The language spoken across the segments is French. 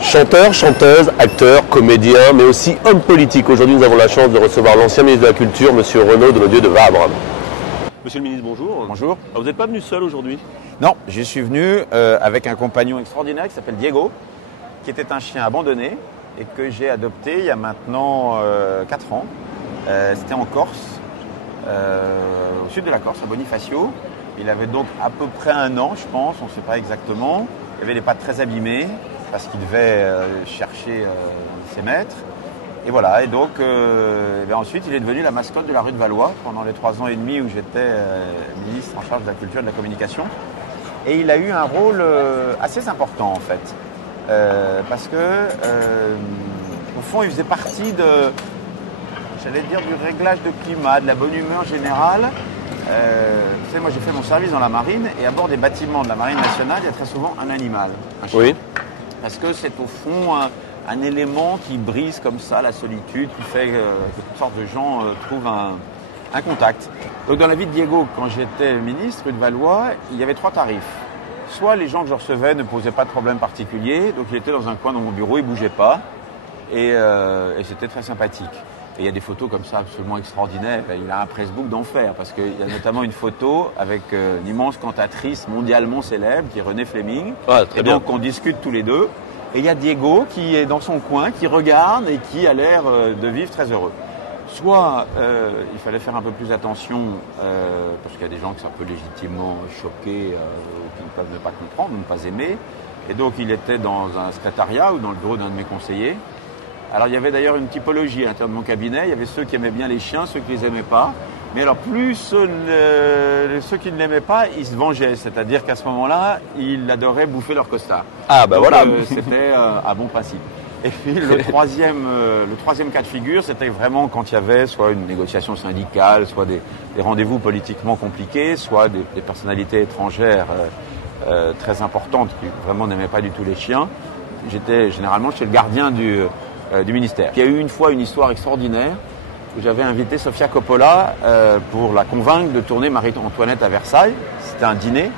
Chanteur, chanteuse, acteur, comédien, mais aussi homme politique. Aujourd'hui, nous avons la chance de recevoir l'ancien ministre de la Culture, Monsieur Renaud Donadieu de Vabre. Monsieur le ministre, bonjour. Bonjour. Vous n'êtes pas venu seul aujourd'hui? Non, je suis venu avec un compagnon extraordinaire qui s'appelle Diego, qui était un chien abandonné et que j'ai adopté il y a maintenant 4 ans. C'était en Corse, au sud de la Corse, à Bonifacio. Il avait donc à peu près 1 an, je pense, on ne sait pas exactement. Il avait les pattes très abîmées parce qu'il devait chercher ses maîtres. Et voilà, et donc ensuite il est devenu la mascotte de la rue de Valois pendant les 3 ans et demi où j'étais ministre en charge de la culture et de la communication. Et il a eu un rôle assez important en fait, parce que au fond il faisait partie j'allais dire du réglage de climat, de la bonne humeur générale. Tu sais, moi j'ai fait mon service dans la marine et à bord des bâtiments de la marine nationale il y a très souvent un animal, un chien. Oui. Parce que c'est au fond un élément qui brise comme ça la solitude, qui fait que toutes sortes de gens trouvent un contact. Donc dans la vie de Diego, quand j'étais ministre rue de Valois, il y avait 3 tarifs. Soit les gens que je recevais ne posaient pas de problème particulier, donc il était dans un coin dans mon bureau, il ne bougeait pas, et c'était très sympathique. Et il y a des photos comme ça absolument extraordinaires. Il a un pressbook d'enfer, parce qu'il y a notamment une photo avec une immense cantatrice mondialement célèbre, qui est Renée Fleming. Ah, très bien. Donc on discute tous les deux. Et il y a Diego qui est dans son coin, qui regarde et qui a l'air de vivre très heureux. Soit il fallait faire un peu plus attention, parce qu'il y a des gens qui sont un peu légitimement choqués, ou qui ne peuvent ne pas comprendre, ne pas aimer. Et donc il était dans un secrétariat ou dans le bureau d'un de mes conseillers. Alors il y avait d'ailleurs une typologie à l'intérieur de mon cabinet. Il y avait ceux qui aimaient bien les chiens, ceux qui ne les aimaient pas. Mais alors plus ceux qui ne l'aimaient pas, ils se vengeaient. C'est-à-dire qu'à ce moment-là, ils adoraient bouffer leur costard. Ah bah donc, voilà. C'était un bon principe. Et puis le troisième cas de figure, c'était vraiment quand il y avait soit une négociation syndicale, soit des rendez-vous politiquement compliqués, soit des personnalités étrangères très importantes qui vraiment n'aimaient pas du tout les chiens. J'étais généralement chez le gardien du ministère. Il y a eu une fois une histoire extraordinaire où j'avais invité Sofia Coppola pour la convaincre de tourner Marie-Antoinette à Versailles. C'était un dîner.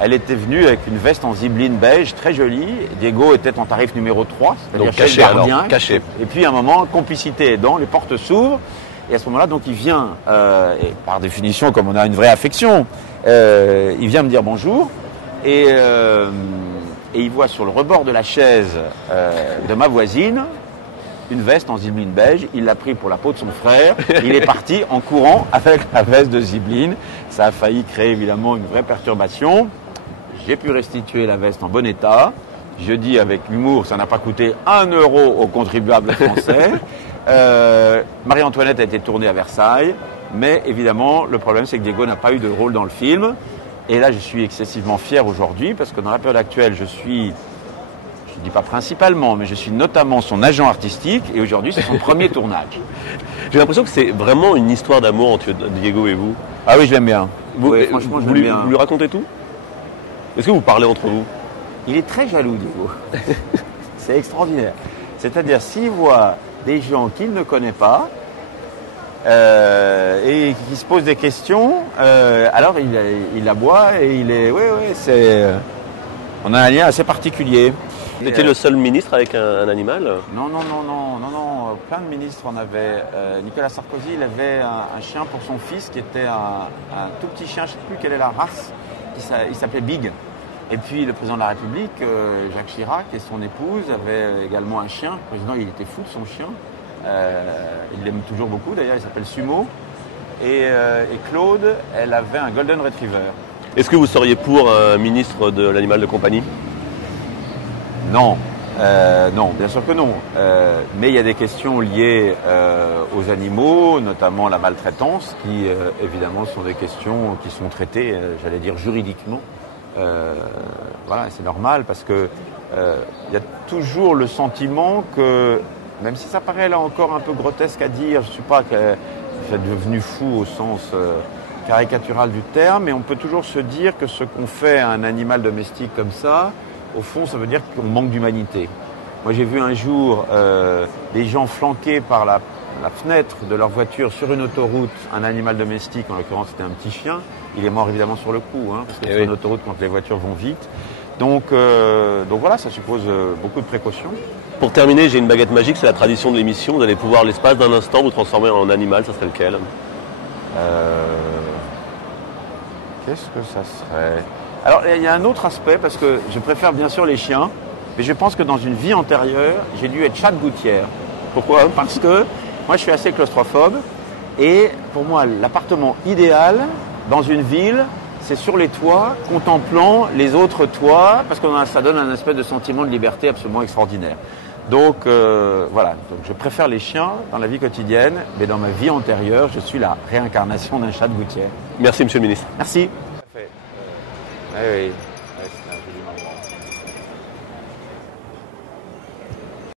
Elle était venue avec une veste en zibeline beige très jolie. Diego était en tarif numéro 3, c'est-à-dire Donc caché, chez le gardien. alors, caché. Et puis à un moment, complicité aidant, les portes s'ouvrent. Et à ce moment-là, donc il vient, et par définition, comme on a une vraie affection, il vient me dire bonjour. Et il voit sur le rebord de la chaise de ma voisine une veste en zibeline beige. Il l'a pris pour la peau de son frère. Il est parti en courant avec la veste de zibeline. Ça a failli créer évidemment une vraie perturbation. J'ai pu restituer la veste en bon état. Je dis avec humour, ça n'a pas coûté 1 euro aux contribuables français. Marie-Antoinette a été tournée à Versailles. Mais évidemment, le problème, c'est que Diego n'a pas eu de rôle dans le film. Et là, je suis excessivement fier aujourd'hui parce que dans la période actuelle, je ne dis pas principalement, mais je suis notamment son agent artistique et aujourd'hui, c'est son premier tournage. J'ai l'impression que c'est vraiment une histoire d'amour entre Diego et vous. Ah oui, je l'aime bien. Oui, franchement, je vous l'aime bien. Vous lui racontez tout? Est-ce que vous parlez entre vous? Il est très jaloux, Diego. C'est extraordinaire. C'est-à-dire, s'il voit des gens qu'il ne connaît pas et qui se posent des questions, alors il aboie et il est... Oui, c'est... On a un lien assez particulier. Vous étiez le seul ministre avec un animal? Non. Plein de ministres en avaient. Nicolas Sarkozy, il avait un chien pour son fils qui était un tout petit chien, je ne sais plus quelle est la race, il s'appelait Big. Et puis le président de la République, Jacques Chirac, et son épouse avaient également un chien. Le président, il était fou de son chien. Il l'aime toujours beaucoup, d'ailleurs, il s'appelle Sumo. Et Claude, elle avait un Golden Retriever. Est-ce que vous seriez pour un ministre de l'animal de compagnie? Non, bien sûr que non. Mais il y a des questions liées aux animaux, notamment la maltraitance, qui évidemment sont des questions qui sont traitées, j'allais dire juridiquement. Voilà, c'est normal parce que il y a toujours le sentiment que, même si ça paraît là encore un peu grotesque à dire, je ne suis pas devenu fou au sens caricatural du terme, mais on peut toujours se dire que ce qu'on fait à un animal domestique comme ça, au fond, ça veut dire qu'on manque d'humanité. Moi, j'ai vu un jour des gens flanqués par la fenêtre de leur voiture sur une autoroute, un animal domestique, en l'occurrence c'était un petit chien. Il est mort évidemment sur le coup, parce que sur une autoroute, quand les voitures vont vite. Donc voilà, ça suppose beaucoup de précautions. Pour terminer, j'ai une baguette magique, c'est la tradition de l'émission. Vous allez pouvoir, l'espace d'un instant, vous transformer en animal, ça serait lequel? Qu'est-ce que ça serait? Alors, il y a un autre aspect, parce que je préfère bien sûr les chiens, mais je pense que dans une vie antérieure, j'ai dû être chat de gouttière. Pourquoi? Parce que moi, je suis assez claustrophobe, et pour moi, l'appartement idéal dans une ville, c'est sur les toits, contemplant les autres toits, parce que ça donne un espèce de sentiment de liberté absolument extraordinaire. Donc voilà, donc je préfère les chiens dans la vie quotidienne, mais dans ma vie antérieure, je suis la réincarnation d'un chat de gouttière. Merci, monsieur le ministre. Merci. Oui, oui.